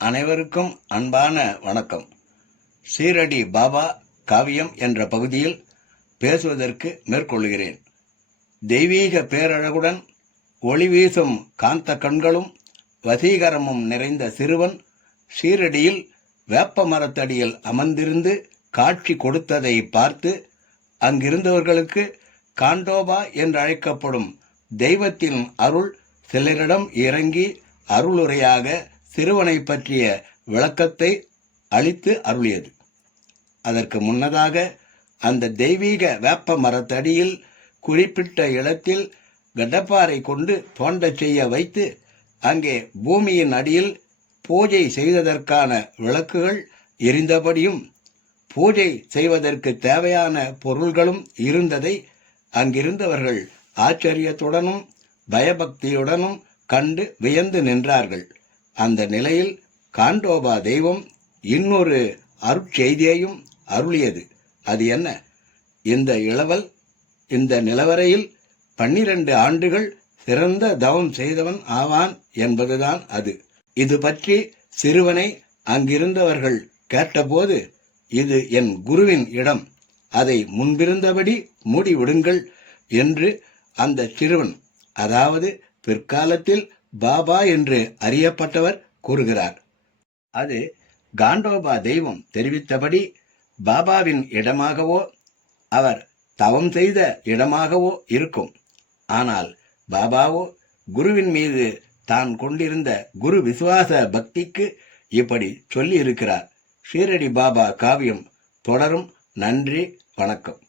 அனைவருக்கும் அன்பான வணக்கம். சீரடி பாபா காவியம் என்ற பகுதியில் பேசுவதற்கு மேற்கொள்கிறேன். தெய்வீக பேரழகுடன் ஒளி வீசும் காந்த கண்களும் வசீகரமும் நிறைந்த சிறுவன் சீரடியில் வேப்ப மரத்தடியில் அமர்ந்திருந்து காட்சி கொடுத்ததை பார்த்து அங்கிருந்தவர்களுக்கு காண்டோபா என்று அழைக்கப்படும் தெய்வத்தின் அருள் சிலரிடம் இறங்கி அருளுரையாக சிறுவனை பற்றிய விளக்கத்தை அளித்து அருளியது. அதற்கு முன்னதாக அந்த தெய்வீக வேப்ப மரத்தடியில் குறிப்பிட்ட இடத்தில் கடப்பாறை கொண்டு தோண்டச் செய்ய வைத்து அங்கே பூமியின் அடியில் பூஜை செய்வதற்கான விளக்குகள் எரிந்தபடியும் பூஜை செய்வதற்கு தேவையான பொருள்களும் இருந்ததை அங்கிருந்தவர்கள் ஆச்சரியத்துடனும் பயபக்தியுடனும் கண்டு வியந்து நின்றார்கள். அந்த நிலையில் காண்டோபா தெய்வம் இன்னொரு அருட்செய்தியையும் அருளியது. அது என்ன? இந்த இளவல் இந்த நிலவரையில் 12 ஆண்டுகள் சிறந்த தவம் செய்தவன் ஆவான் என்பதுதான் அது. இது பற்றி சிறுவனை அங்கிருந்தவர்கள் கேட்டபோது, இது என் குருவின் இடம், அதை முன்பிருந்தபடி மூடிவிடுங்கள் என்று அந்த சிறுவன், அதாவது பிற்காலத்தில் பாபா என்று அறியப்பட்டவர் கூறுகிறார். அது காண்டோபா தெய்வம் தெரிவித்தபடி பாபாவின் இடமாகவோ அவர் தவம் செய்த இடமாகவோ இருக்கும். ஆனால் பாபாவோ குருவின் மீது தான் கொண்டிருந்த குரு விசுவாச பக்திக்கு இப்படி சொல்லி இருக்கிறார். ஷீரடி பாபா காவியம் தொடரும். நன்றி, வணக்கம்.